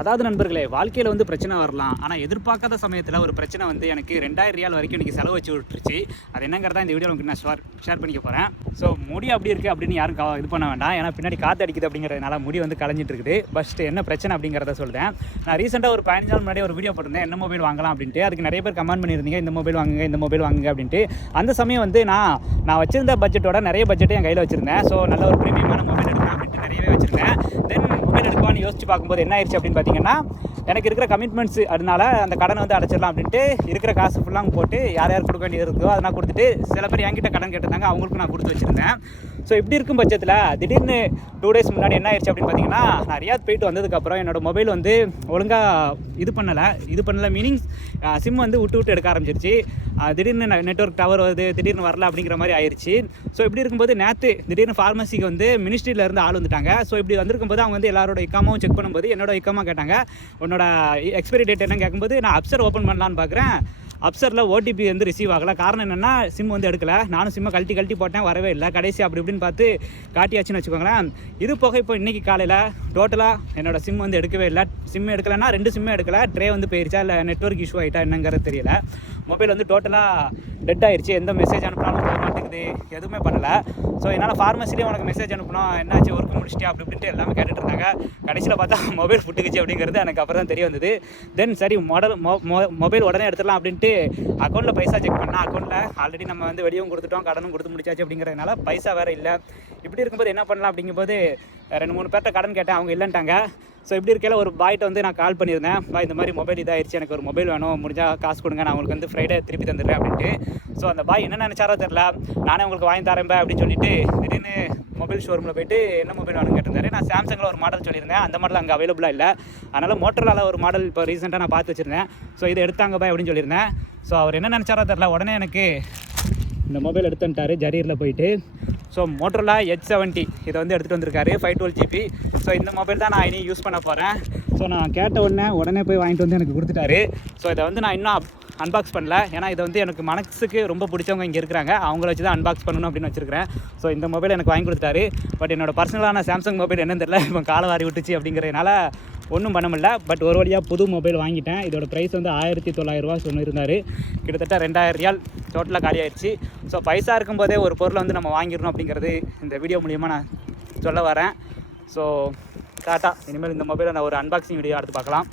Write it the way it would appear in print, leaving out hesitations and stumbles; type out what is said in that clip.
அதாவது நண்பர்களே, வாழ்க்கையில் வந்து பிரச்சனை வரலாம். ஆனால் எதிர்பார்க்காத சமயத்தில் ஒரு பிரச்சனை வந்து எனக்கு 2000 ரியால் வரைக்கும் இன்றைக்கி செலவு வச்சு விட்டுருச்சு. அது என்னங்கிறதா இந்த வீடியோ உங்களுக்கு நான் ஷேர் பண்ணிக்க போகிறேன். ஸோ முடி அப்படி இருக்குது அப்படின்னு யாரும் இது பண்ண வேண்டாம். ஏன்னா பின்னாடி காற்று அடிக்குது அப்படிங்கிறதுனால முடி வந்து கலைஞ்சிட்டு இருக்குது. ஃபஸ்ட்டு என்ன பிரச்சனை அப்படிங்கிறத சொல்கிறேன். நான் ரீசெண்டாக ஒரு 15 நாள் முன்னாடி ஒரு வீடியோ போட்டிருந்தேன், என்ன மொபைல் வாங்கலாம் அப்படின்ட்டு. அதுக்கு நிறைய பேர் கமெண்ட் பண்ணியிருந்தீங்க, இந்த மொபைல் வாங்குங்க அப்படின்ட்டு. அந்த சமயம் வந்து நான் வச்சிருந்த பட்ஜெட்டோட நிறைய பட்ஜெட்டை என் கையில் வச்சுருந்தேன். ஸோ நல்ல ஒரு ப்ரீமியமான மொபைல் எடுக்கலாம் அப்படின்ட்டு நிறையவே வச்சுருந்தேன். தென் மொபைல் எடுக்குவான்னு யோசிச்சு பார்க்கும்போது என்ன ஆயிடுச்சு அப்படின்னு பார்த்தீங்கன்னா, எனக்கு இருக்கிற கமிட்மெண்ட்ஸ், அதனால அந்த கடனை வந்து அடைச்சிடலாம் அப்படின்ட்டு இருக்கிற காசு ஃபுல்லாக போட்டு யார் கொடுக்க வேண்டியது இருக்கோ அதெல்லாம் கொடுத்துட்டு, சில பேர் என்கிட்ட கடன் கேட்டிருந்தாங்க, அவங்களுக்கும் நான் கொடுத்து வச்சுருந்தேன். ஸோ இப்படி இருக்கும் பட்சத்தில் திடீர்னு 2 டேஸ் முன்னாடி என்ன ஆயிடுச்சு அப்படின்னு பார்த்தீங்கன்னா, நான் ரியாத் போயிட்டு வந்ததுக்கப்புறம் என்னோடய மொபைல் வந்து ஒழுங்காக இது பண்ணலை மீனிங் சிம் வந்து விட்டு எடுக்க ஆரம்பிச்சிருச்சு. திடீர்னு நெட்வொர்க் டவர் வருது, திடீர்னு வரல அப்படிங்கிற மாதிரி ஆயிடுச்சு. ஸோ இப்படி இருக்கும்போது நேற்று திடீர்னு ஃபார்மசிக்கு வந்து மினிஸ்ட்ரியிலேருந்து ஆள் வந்துட்டாங்க. ஸோ இப்படி வந்திருக்கும்போது அவங்க வந்து எல்லாரோட இக்காமாவும் செக் பண்ணும்போது என்னோட இக்காமா கேட்டாங்க, உன்னோட எக்ஸ்பைரி டேட் என்னன்னு கேட்கும்போது நான் அப்சர் ஓப்பன் பண்ணலான்னு பார்க்குறேன். அப்சரில் ஓடிபி வந்து ரிசீவ் ஆகலை. காரணம் என்னென்னா, சிம் வந்து எடுக்கலை. நானும் சிம்மை கழட்டி போட்டேன், வரவே இல்லை. கடைசி அப்படி இப்படின்னு பார்த்து காட்டியாச்சுன்னு வச்சுக்கோங்களேன். இது போக இப்போ இன்றைக்கி காலையில் டோட்டலாக என்னோடய சிம் வந்து எடுக்கவே இல்லை. சிம் எடுக்கலைன்னா 2 சிம்மே எடுக்கலை. ட்ரே வந்து போயிடுச்சா இல்லை நெட்வொர்க் இஷ்யூ ஆகிட்டா என்னங்கிறது தெரியல. மொபைல் வந்து டோட்டலாக டெட் ஆயிடுச்சு. எந்த மெசேஜ் அனுப்பினாலும் போக மாட்டேங்குது, எதுவுமே பண்ணலை. ஸோ என்னால் ஃபார்மசிலேயே உனக்கு மெசேஜ் அனுப்பினோம், என்னாச்சு ஒர்க் முடிச்சிட்டியா அப்படி இப்படின்ட்டு எல்லாமே கேட்டுட்டு இருந்தாங்க. கடைசியில் பார்த்தா மொபைல் புட்டுக்குச்சு அப்படிங்கிறது எனக்கு அப்புறம் தான் தெரிய வந்தது. தென் சரி மொபைல் உடனே எடுத்துடலாம் அப்படின்ட்டு அக்கௌண்ட்டில் பைசா செக் பண்ணால், அக்கௌண்ட்டில் ஆல்ரெடி நம்ம வந்து வெளியும் கொடுத்துட்டோம், கடனும் கொடுத்து முடிச்சாச்சு அப்படிங்கிறதுனால பைசா வேறு இல்லை. இப்படி இருக்கும்போது என்ன பண்ணலாம் அப்படிங்கும்போது 2-3 பேர்கிட்ட கடன் கேட்டேன், அவங்க இல்லைன்ட்டாங்க. ஸோ இப்படி இருக்கையில் ஒரு பாய்கிட்ட வந்து நான் கால் பண்ணியிருந்தேன், இந்த மாதிரி மொபைல் இதாகிடுச்சு, எனக்கு ஒரு மொபைல் வேணும், முடிஞ்சால் காசு கொடுங்க, நான் உங்களுக்கு வந்து ஃப்ரைடே திருப்பி தந்துடுறேன் அப்படின்ட்டு. ஸோ அந்த பாய் என்ன நினச்சாரோ தெரில, நானே உங்களுக்கு வாங்கி தரேன் அப்படின்னு சொல்லிட்டு திடீர்னு மொபைல் ஷோரூமில் போய்ட்டு என்ன மொபைல் வேணும்னு கேட்டிருந்தாரு. நான் சாம்சங்கில் ஒரு மாடல் சொல்லியிருந்தேன், அந்த மாடல் அங்கே அவைலபிளாக இல்லை. அதனால் மோட்டரோலாவில் ஒரு மாடல் இப்போ ரீசெண்டாக நான் பார்த்து வச்சுருந்தேன். ஸோ இதை எடுத்தாங்க பாய் அப்படின்னு சொல்லியிருந்தேன். ஸோ அவர் என்ன நினச்சாரோ தெரில, உடனே எனக்கு இந்த மொபைல் எடுத்துட்டார் ஜரீரில் போயிட்டு. ஸோ மோட்டரோலா H70 இதை வந்து எடுத்துகிட்டு வந்திருக்காரு, 512 GB. ஸோ இந்த மொபைல் தான் நான் இனி யூஸ் பண்ண போகிறேன். ஸோ நான் கேட்ட உடனே போய் வாங்கிட்டு வந்து எனக்கு கொடுத்துட்டாரு. ஸோ இதை வந்து நான் இன்னும் அன்பாக்ஸ் பண்ணல, ஏன்னா இதை வந்து எனக்கு மனசுக்கு ரொம்ப பிடிச்சவங்க இங்கே இருக்கிறாங்க, அவங்கள வச்சு தான் அன்பாக்ஸ் பண்ணணும் அப்படின்னு வச்சுருக்கிறேன். ஸோ இந்த மொபைல் எனக்கு வாங்கி கொடுத்தாரு. பட் என்னோடய பர்சனலான சாம்சங் மொபைல் என்னன்னு தெரியல, இப்போ காலை வாரி விட்டுச்சு அப்படிங்கிறதுனால ஒன்றும் பண்ண முடியல. பட் ஒரு வழியாக புது மொபைல் வாங்கிட்டேன். இதோட ப்ரைஸ் வந்து 1900 ரூபா சொன்னிருந்தார். கிட்டத்தட்ட 2000 ரியால் டோட்டலாக காலி ஆயிடுச்சு. ஸோ பைசா இருக்கும்போதே ஒரு பொருளை வந்து நம்ம வாங்கிடணும் அப்படிங்கிறது இந்த வீடியோ மூலிமா நான் சொல்ல வரேன். So tata. இனிமேல் இந்த மொபைலை நான் ஒரு அன்பாக்சிங் வீடியோ எடுத்து பார்க்கலாம்.